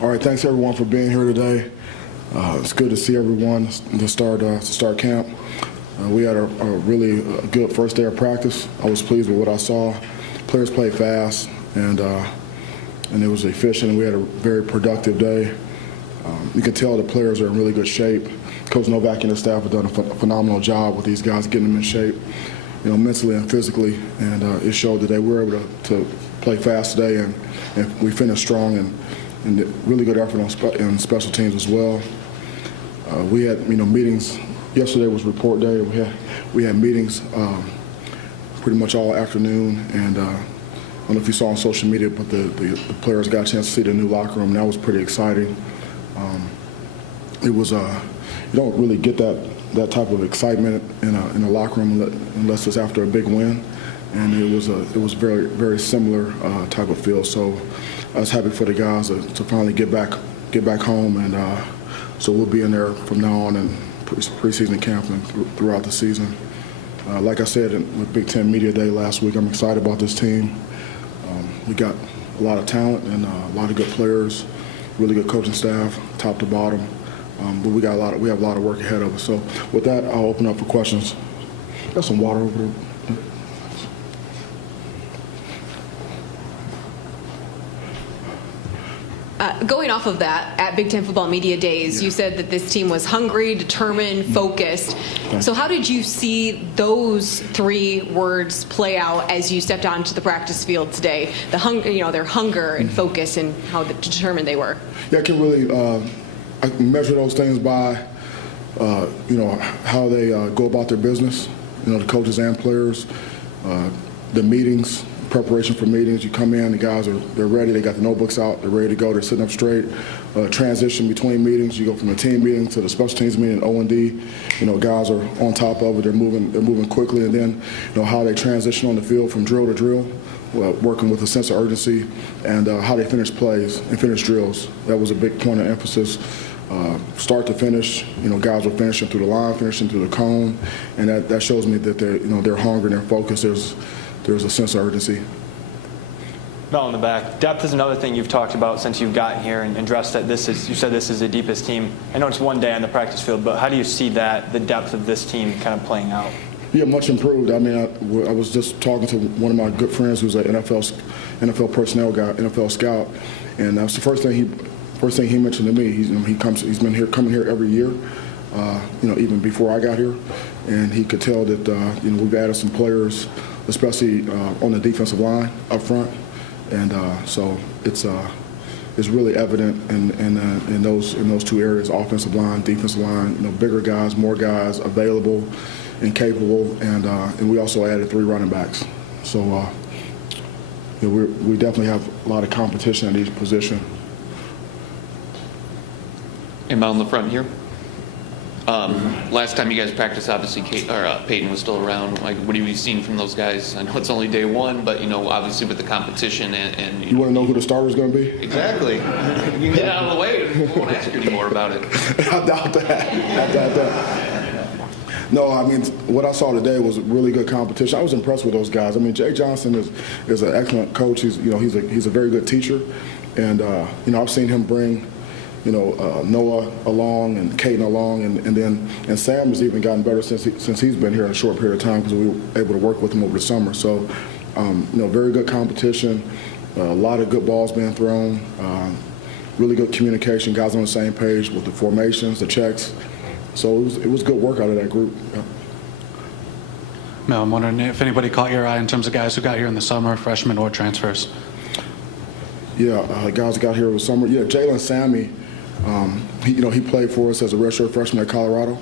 All right, thanks everyone for being here today. It's good to see everyone to start camp. We had a really good first day of practice. I was pleased with what I saw. Players played fast, and it was efficient. We had a very productive day. You can tell the players are in really good shape. Coach Novak and his staff have done a phenomenal job with these guys, getting them in shape, mentally and physically. And it showed that they were able to play fast today, and we finished strong and really good effort on special teams as well. We had meetings. Yesterday was report day. We had meetings pretty much all afternoon, and I don't know if you saw on social media, but the players got a chance to see the new locker room. And that was pretty exciting. It was you don't really get that type of excitement in a locker room unless it's after a big win, and it was very, very similar type of feel. So I was happy for the guys to finally get back home, and so we'll be in there from now on in preseason camp and throughout the season. Like I said with Big Ten Media Day last week, I'm excited about this team. We got a lot of talent and a lot of good players, really good coaching staff, top to bottom. But we have a lot of work ahead of us. So with that, I'll open up for questions. Got some water over there. Going off of that, at Big Ten Football Media Days, you said that this team was hungry, determined, focused. So how did you see those three words play out as you stepped onto the practice field today? The hunger, their hunger and focus, and how determined they were. Yeah, I can really I can measure those things by how they go about their business. The coaches and players, the meetings. Preparation for meetings. You come in, the guys they're ready. They got the notebooks out. They're ready to go. They're sitting up straight. Transition between meetings. You go from the team meeting to the special teams meeting, O&D. Guys are on top of it. They're moving quickly, and then how they transition on the field from drill to drill, working with a sense of urgency, and how they finish plays and finish drills. That was a big point of emphasis. Start to finish, guys were finishing through the line, finishing through the cone, and that shows me that they're hungry and they're focused. There's a sense of urgency. Mel in the back. Depth is another thing you've talked about since you've gotten here and addressed that you said this is the deepest team. I know it's one day on the practice field, but how do you see the depth of this team kind of playing out? Yeah, much improved. I mean, I was just talking to one of my good friends who's an NFL personnel guy, NFL scout, and that's the first thing he mentioned to me. He's been coming here every year, even before I got here, and he could tell that we've added some players, especially on the defensive line up front, and so it's really evident in those two areas: offensive line, defensive line. Bigger guys, more guys available and capable, and we also added 3 running backs. So we definitely have a lot of competition at each position. And Mel in the front here. Last time you guys practiced, obviously Peyton was still around. What have you seen from those guys? I know it's only day one, but obviously with the competition and you want to know who the starter's going to be? Exactly. You can get out of the way. We won't ask you anymore about it. I doubt that. No, I mean, what I saw today was really good competition. I was impressed with those guys. I mean, Jay Johnson is an excellent coach. He's a very good teacher, and I've seen him bring Noah along and Caden along, and Sam has even gotten better since he's been here in a short period of time because we were able to work with him over the summer. So, very good competition, a lot of good balls being thrown, really good communication, guys on the same page with the formations, the checks. So it was good work out of that group. Yeah. Mel, I'm wondering if anybody caught your eye in terms of guys who got here in the summer, freshmen or transfers. Yeah, guys got here over the summer. Yeah, Jalen Sammy. He played for us as a redshirt freshman at Colorado.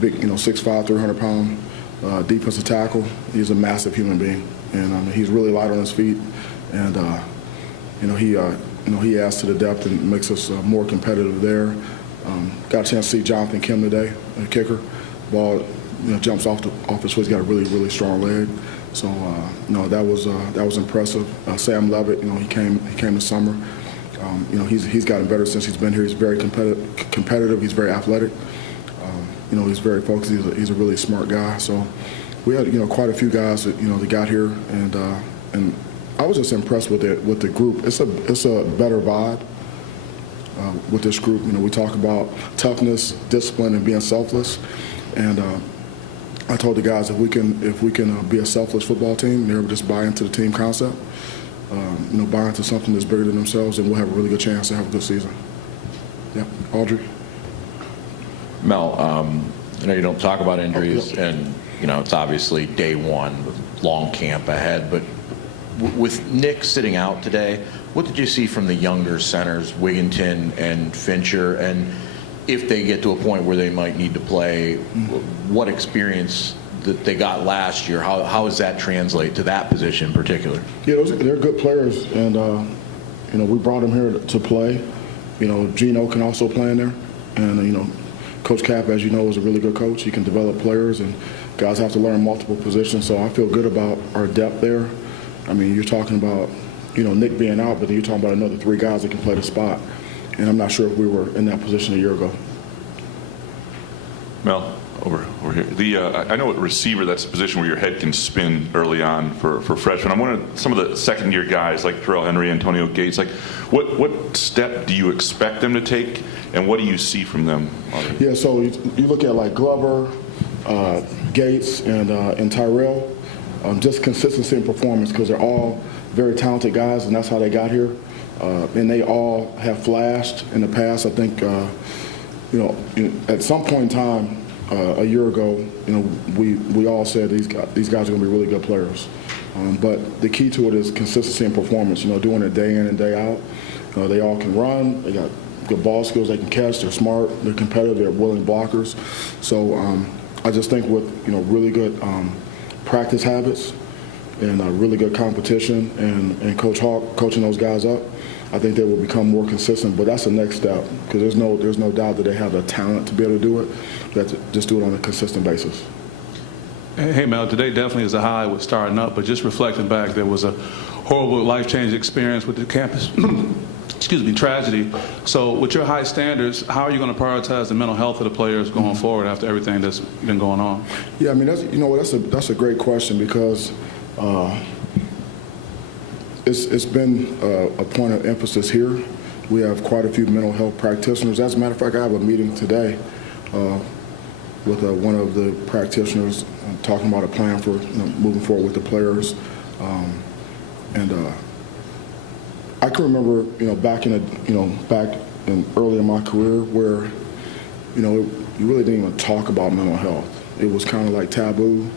Big, 6'5", 300-pound defensive tackle. He's a massive human being, and he's really light on his feet. And he adds to the depth and makes us more competitive there. Got a chance to see Jonathan Kim today, a kicker. Ball, jumps off his foot. He's got a really, really strong leg. So that was impressive. Sam Levitt, he came this summer. He's gotten better since he's been here. He's very competitive. He's very athletic. He's very focused. He's a really smart guy. So we had quite a few guys that got here, and I was just impressed with the group. It's a better vibe. with this group. We talk about toughness, discipline, and being selfless. And I told the guys if we can be a selfless football team, they'll just buy into the team concept, buy into something that's bigger than themselves, and we'll have a really good chance to have a good season. Yeah, Audrey. Mel, I know you don't talk about injuries, and it's obviously day one, long camp ahead. But with Nick sitting out today, what did you see from the younger centers, Wigginton and Fincher? And if they get to a point where they might need to play, what experience that they got last year, how does that translate to that position in particular? Yeah, they're good players, and we brought them here to play. Gino can also play in there, and Coach Cap, as you know, is a really good coach. He can develop players, and guys have to learn multiple positions. So I feel good about our depth there. I mean, you're talking about Nick being out, but then you're talking about another 3 guys that can play the spot, and I'm not sure if we were in that position a year ago. Mel, over here. I know at receiver, that's a position where your head can spin early on for freshmen. I'm wondering, some of the second-year guys like Terrell Henry, Antonio Gates, like what step do you expect them to take, and what do you see from them already? Yeah, so you look at like Glover, Gates, and Tyrell, just consistency in performance, because they're all very talented guys, and that's how they got here. And they all have flashed in the past. I think, at some point in time, a year ago, we all said these guys are going to be really good players. But the key to it is consistency in performance. Doing it day in and day out. They all can run. They got good ball skills. They can catch. They're smart. They're competitive. They're willing blockers. So I just think with really good practice habits and really good competition and Coach Hawk coaching those guys up, I think they will become more consistent. But that's the next step, because there's no doubt that they have the talent to be able to do it. They have to just do it on a consistent basis. Hey, Mel, today definitely is a high with starting up, but just reflecting back, there was a horrible life-changing experience with the campus. Excuse me, tragedy. So with your high standards, how are you going to prioritize the mental health of the players going forward after everything that's been going on? Yeah, I mean, that's a great question, because it's been a point of emphasis here. We have quite a few mental health practitioners. As a matter of fact, I have a meeting today with one of the practitioners talking about a plan for moving forward with the players. I can remember, back in early in my career, where you really didn't even talk about mental health. It was kind of like taboo.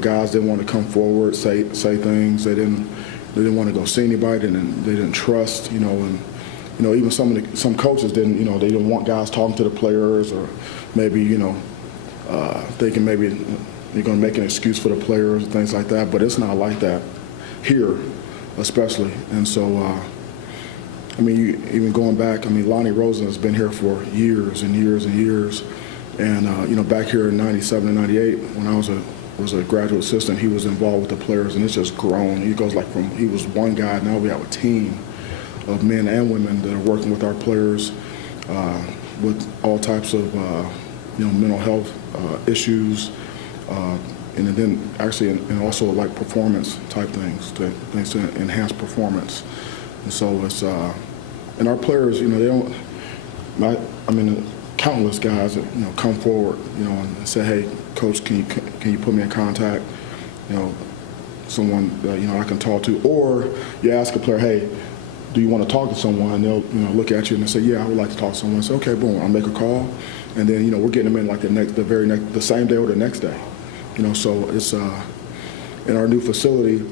Guys didn't want to come forward, say things. They didn't want to go see anybody, and they didn't trust. And even some coaches didn't. They didn't want guys talking to the players, or maybe thinking maybe you're going to make an excuse for the players and things like that. But it's not like that here, especially. And so, even going back, Lonnie Rosen has been here for years and years and years. And back here in '97 and '98, when I was a graduate assistant, he was involved with the players, and it's just grown. He goes he was one guy, now we have a team of men and women that are working with our players with all types of mental health issues, and then actually and also like performance type things to enhance performance. And so it's and our players, they don't. Countless guys that come forward, and say, "Hey, coach, can you put me in contact? Someone that I can talk to." Or you ask a player, "Hey, do you want to talk to someone?" And they'll look at you and they say, "Yeah, I would like to talk to someone." I say, "Okay, boom." I'll make a call, and then we're getting them in like the same day or the next day. So it's in our new facility.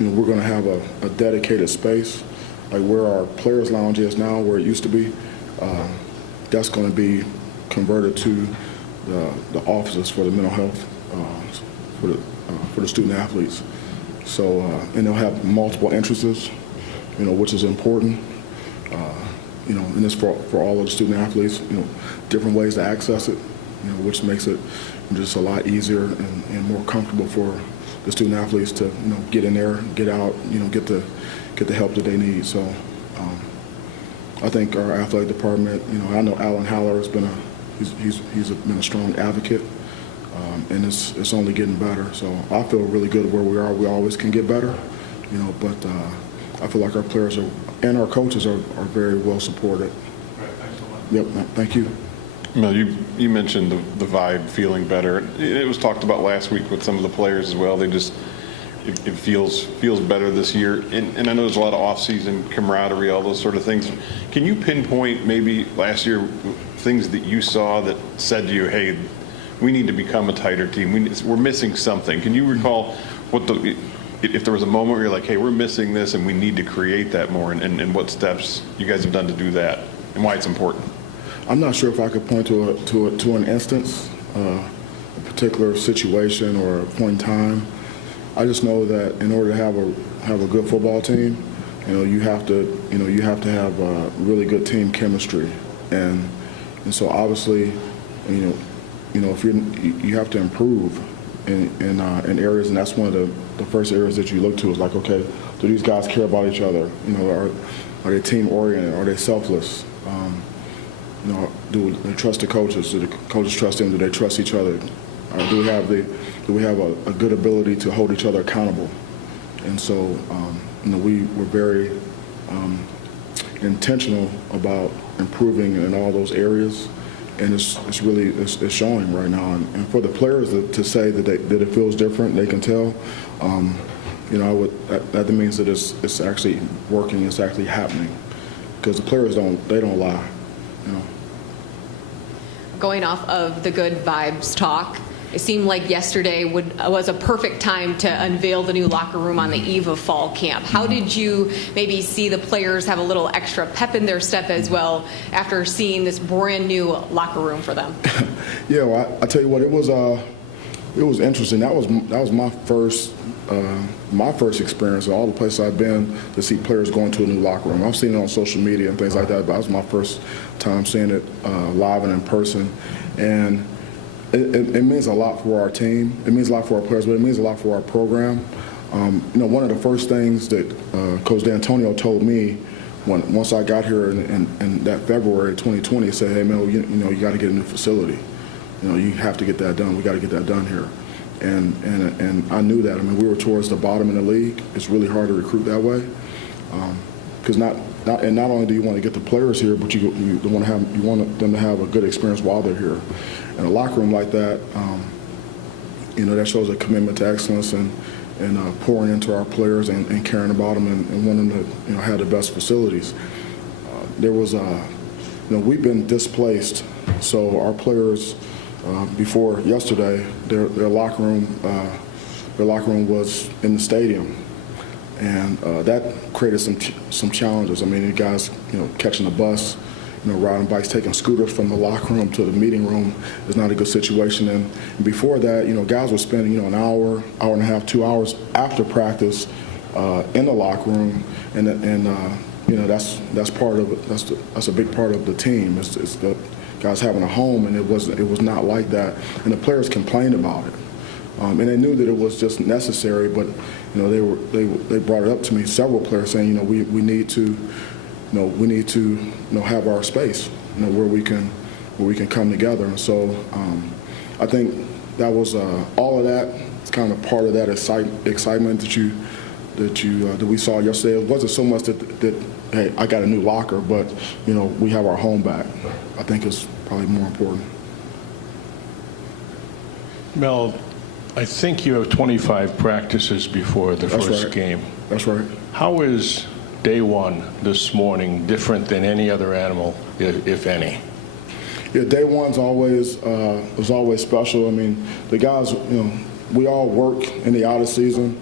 We're going to have a dedicated space, like where our players' lounge is now, where it used to be. That's going to be converted to the offices for the mental health for the student athletes. So and they'll have multiple entrances, which is important. And it's for all of the student athletes. Different ways to access it, which makes it just a lot easier and more comfortable for the student athletes to get in there, get out, get the help that they need. So. I think our athletic department, I know Alan Haller has been he's been a strong advocate, and it's only getting better. So I feel really good where we are. We always can get better, but I feel like our players and our coaches are very well supported. Yep, thank you. Mel, you mentioned the vibe feeling better. It was talked about last week with some of the players as well. They just it feels better this year. And I know there's a lot of off-season camaraderie, all those sort of things. Can you pinpoint maybe last year things that you saw that said to you, hey, we need to become a tighter team. We're missing something. Can you recall if there was a moment where you're like, hey, we're missing this and we need to create that more, and what steps you guys have done to do that and why it's important? I'm not sure if I could point to an instance, a particular situation or a point in time. I just know that in order to have a good football team, you have to have really good team chemistry, and so obviously, if you have to improve in areas, and that's one of the first areas that you look to is like, okay, do these guys care about each other? Are they team oriented? Are they selfless? Do they trust the coaches? Do the coaches trust them? Do they trust each other? Do we have a good ability to hold each other accountable? And so, we were very intentional about improving in all those areas, and it's really showing right now. And for the players to say that it feels different, they can tell. That means that it's actually working. It's actually happening, because the players don't lie. Going off of the good vibes talk, it seemed like yesterday was a perfect time to unveil the new locker room on the eve of fall camp. How did you maybe see the players have a little extra pep in their step as well after seeing this brand new locker room for them? Yeah, well, I tell you what, it was interesting. That was my first experience of all the places I've been to see players go into a new locker room. I've seen it on social media and things like that, but that was my first time seeing it live and in person. And it means a lot for our team. It means a lot for our players, but it means a lot for our program. One of the first things that Coach D'Antonio told me once I got here in that February 2020, he said, "Hey, Mel, you got to get a new facility. You have to get that done. We got to get that done here." And I knew that. I mean, we were towards the bottom in the league. It's really hard to recruit that way, because not only do you want to get the players here, but you want them to have a good experience while they're here. In a locker room like that, that shows a commitment to excellence and pouring into our players and caring about them and wanting to have the best facilities. There was we've been displaced, so our players before yesterday, their locker room was in the stadium, and that created some challenges. I mean, the guys catching the bus, riding bikes, taking scooters from the locker room to the meeting room is not a good situation. And before that, guys were spending an hour and a half, 2 hours after practice in the locker room, and that's part of it. That's a big part of the team. It's the guys having a home, and it was not like that. And the players complained about it, and they knew that it was just necessary. But they brought it up to me. Several players saying, we need to. We need to have our space, where we can come together. And so I think that was all of that. It's kind of part of that excitement that we saw yesterday. It wasn't so much that hey, I got a new locker, but we have our home back. I think it's probably more important. Mel, I think you have 25 practices before the first game. That's right. How is day one this morning different than any other animal, if any? Yeah, day one's always special. I mean, the guys, we all work in the out of season,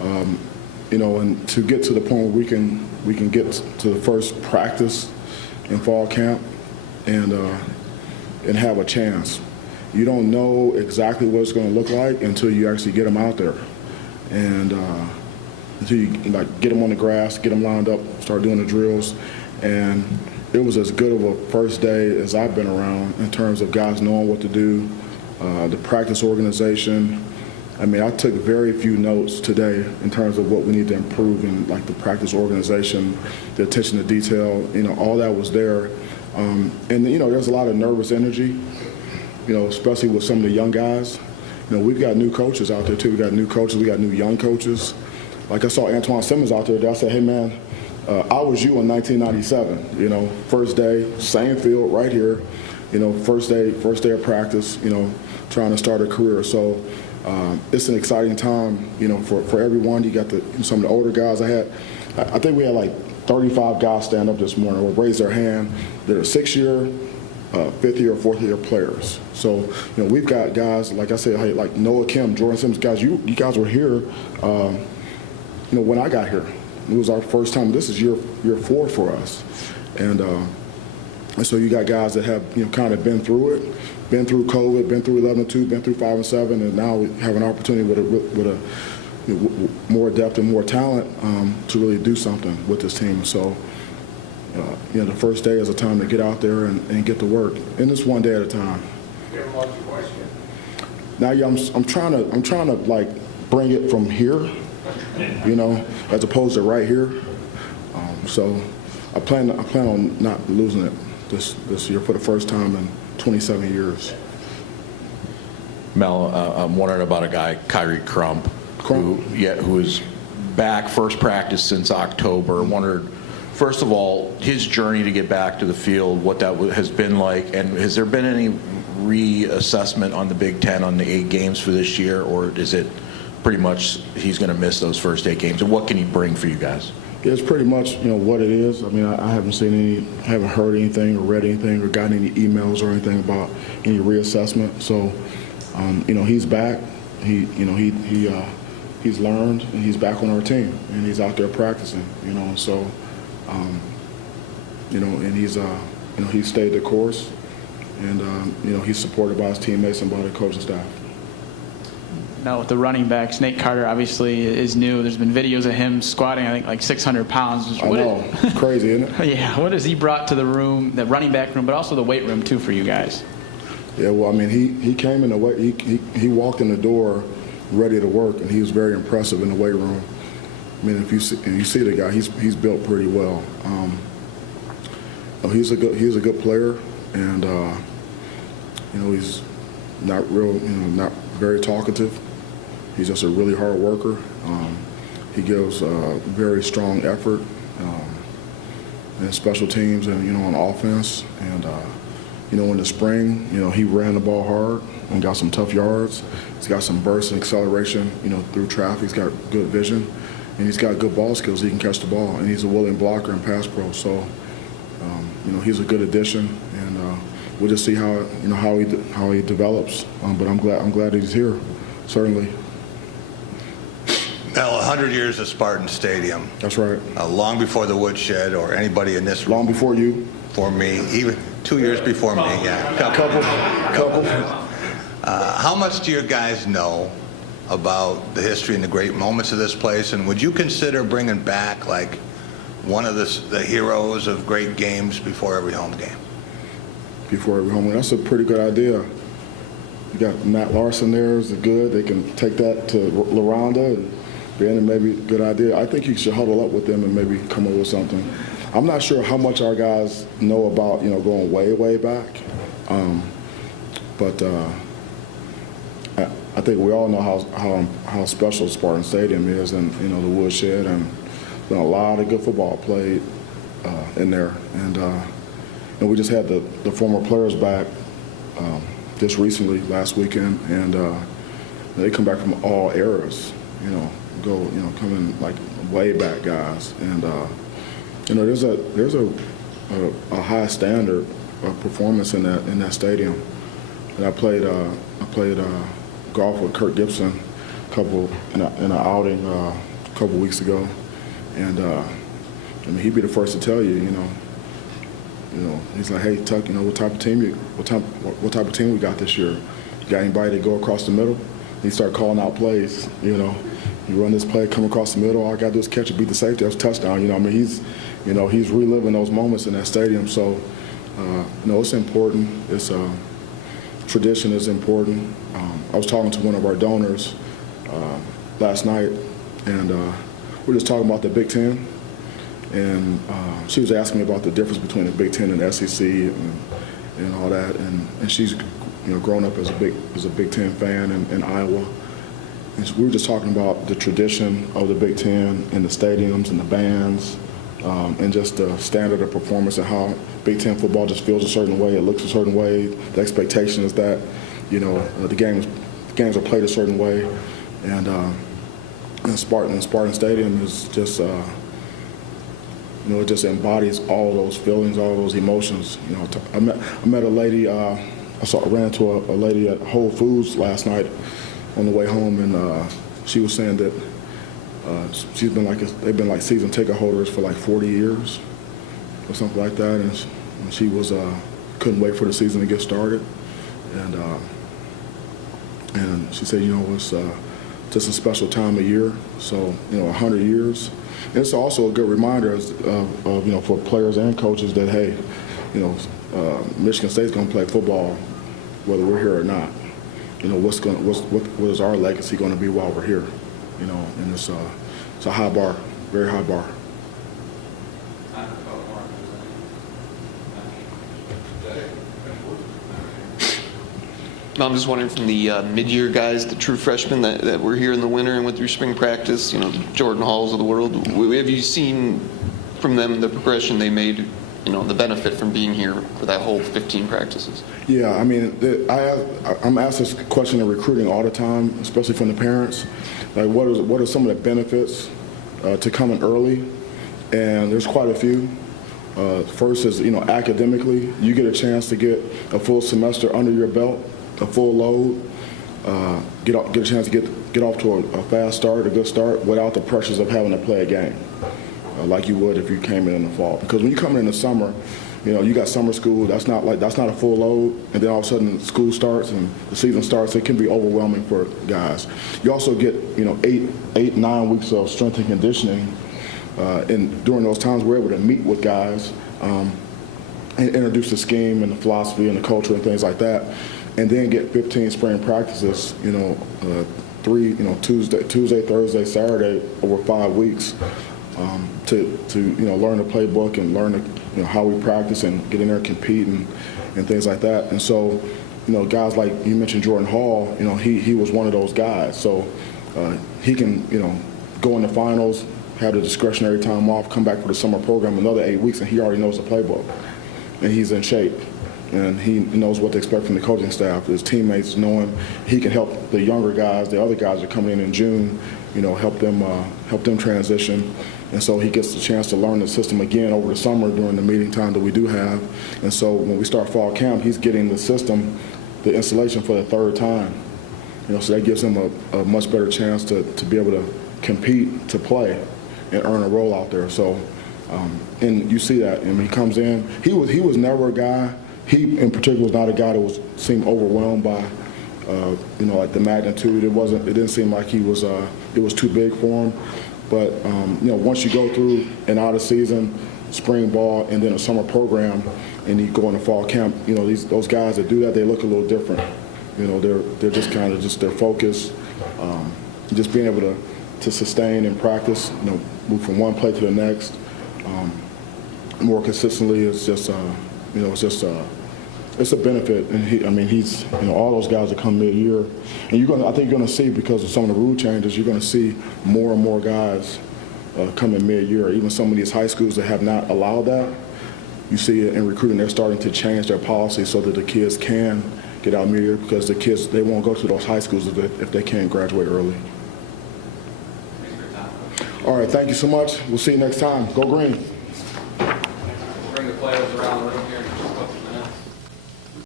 and to get to the point where we can get to the first practice in fall camp and have a chance. You don't know exactly what it's going to look like until you actually get them out there, and until you get them on the grass, get them lined up, start doing the drills. And it was as good of a first day as I've been around in terms of guys knowing what to do, the practice organization. I mean, I took very few notes today in terms of what we need to improve in the practice organization, the attention to detail, all that was there. And there's a lot of nervous energy, especially with some of the young guys. We've got new coaches out there too. We got new coaches, we got new young coaches. like I saw Antoine Simmons out there. I said, hey man, I was you in 1997. You know, first day, same field right here. You know, first day of practice. You know, trying to start a career. So it's an exciting time. You know, for everyone. You got some of the older guys. I think we had like 35 guys stand up this morning or raise their hand. They're 6-year, 5th-year, 4th-year players. So, you know, we've got guys, like I said, hey, like Noah Kim, Jordan Simmons, guys, you guys were here, you know, when I got here. It was our first time. This is year 4 for us. And so you got guys that have, you know, kind of been through it, been through COVID, been through 11-2, been through 5-7, and now we have an opportunity with a you know, more depth and more talent to really do something with this team. So, you know, the first day is a time to get out there and get to work, and it's one day at a time. Now, yeah, I'm trying to like bring it from here, you know, as opposed to right here. So, I plan on not losing it this year for the first time in 27 years. Mel, I'm wondering about a guy, Kyrie Crump, who is back first practice since October. Wondered, first of all, his journey to get back to the field, what that has been like, and has there been any reassessment on the Big Ten on the 8 games for this year, or is it pretty much he's going to miss those first 8 games, and what can he bring for you guys? Yeah, it's pretty much, you know, what it is. I mean, I haven't haven't heard anything or read anything or gotten any emails or anything about any reassessment. So, you know, he's back. He's learned, and he's back on our team, and he's out there practicing, you know. So, you know, and he's stayed the course, and you know, he's supported by his teammates and by the coaching staff. Now with the running backs, Nate Carter obviously is new. There's been videos of him squatting, I think, like 600 pounds. I know, it's crazy, isn't it? Yeah, what has he brought to the room, the running back room, but also the weight room too for you guys? Yeah, well, I mean, he came in the way, he walked in the door ready to work, and he was very impressive in the weight room. I mean, if you see the guy, he's built pretty well. He's a good player, and you know, he's not not very talkative. He's just a really hard worker. He gives very strong effort in special teams and, you know, on offense. And you know, in the spring, you know, he ran the ball hard and got some tough yards. He's got some burst and acceleration, you know, through traffic. He's got good vision, and he's got good ball skills. He can catch the ball, and he's a willing blocker and pass pro. So, you know, he's a good addition, and we'll just see how he develops. But I'm glad he's here, certainly. Mel, 100 years of Spartan Stadium. That's right. Long before the Woodshed or anybody in this room. Long before you. For me, even 2 years before me, yeah. Couple. How much do your guys know about the history and the great moments of this place? And would you consider bringing back like one of the heroes of great games before every home game? Before every home game, that's a pretty good idea. You got Matt Larson there is good. They can take that to LaRonda and Ben, maybe a good idea. I think you should huddle up with them and maybe come up with something. I'm not sure how much our guys know about, you know, going way, way back. But I think we all know how special Spartan Stadium is, and, you know, the Woodshed, and been a lot of good football played in there. And we just had the former players back just recently, last weekend, and they come back from all eras, you know, coming like way back guys. And you know, there's a high standard of performance in that stadium. And I played golf with Kirk Gibson in an outing a couple weeks ago, and I mean, he'd be the first to tell you, you know, he's like, hey Tuck, you know, what type of team we got this year? You got anybody to go across the middle? And he started calling out plays, you know. You run this play, come across the middle, all I got to do is catch it, beat the safety, that's a touchdown. You know, I mean, he's reliving those moments in that stadium. So, you know, it's important. It's tradition is important. I was talking to one of our donors last night, and we were just talking about the Big Ten, and she was asking me about the difference between the Big Ten and the SEC and all that, and she's, you know, grown up as a Big Ten fan in Iowa. And we were just talking about the tradition of the Big Ten and the stadiums and the bands, and just the standard of performance and how Big Ten football just feels a certain way, it looks a certain way. The expectation is that, the games are played a certain way, and Spartan Stadium is just, it just embodies all those feelings, all those emotions. I met a lady. I ran into a lady at Whole Foods last night on the way home, and she was saying that they've been like season ticket holders for like 40 years or something like that, and she was couldn't wait for the season to get started, and she said, it's just a special time of year. So 100 years, and it's also a good reminder of for players and coaches that hey, Michigan State's going to play football whether we're here or not. What is our legacy going to be while we're here? And it's a high bar, very high bar. No, I'm just wondering from the mid-year guys, the true freshmen that were here in the winter and went through spring practice, the Jordan Halls of the world, have you seen from them the progression they made, the benefit from being here for that whole 15 practices? Yeah, I mean, I'm asked this question in recruiting all the time, especially from the parents. Like, what are some of the benefits to coming early? And there's quite a few. First is, academically, you get a chance to get a full semester under your belt, a full load, get a chance to get off to a fast start, a good start, without the pressures of having to play a game like you would if you came in the fall. Because when you come in the summer, you got summer school. That's not a full load, and then all of a sudden school starts and the season starts. It can be overwhelming for guys. You also get 8-9 weeks of strength and conditioning, and during those times we're able to meet with guys and introduce the scheme and the philosophy and the culture and things like that, and then get 15 spring practices. Tuesday, Thursday, Saturday over 5 weeks. To learn the playbook and learn how we practice and get in there and compete and things like that. And so, guys like you mentioned Jordan Hall, he was one of those guys. So he can, go in the finals, have the discretionary time off, come back for the summer program another 8 weeks, and he already knows the playbook. And he's in shape. And he knows what to expect from the coaching staff. His teammates know him. He can help the younger guys, the other guys that are coming in June, help them transition. And so he gets the chance to learn the system again over the summer during the meeting time that we do have. And so when we start fall camp, he's getting the system, the installation for the third time. So that gives him a much better chance to be able to compete, to play, and earn a role out there. So, and you see that. And when he comes in, he was never a guy. He in particular was not a guy that seemed overwhelmed by, like the magnitude. It didn't seem like it was too big for him. But once you go through an out of season, spring ball, and then a summer program, and you go into fall camp, those guys that do that, they look a little different. They're just kind of their focus, just being able to sustain and practice, move from one play to the next more consistently is just it's a benefit. And he's all those guys that come mid-year, and I think you're going to see, because of some of the rule changes, you're going to see more and more guys coming mid-year. Even some of these high schools that have not allowed that, you see it in recruiting. They're starting to change their policy so that the kids can get out mid-year, because the kids, they won't go to those high schools if they can't graduate early. All right, thank you so much. We'll see you next time. Go Green. Bring the players around the room here.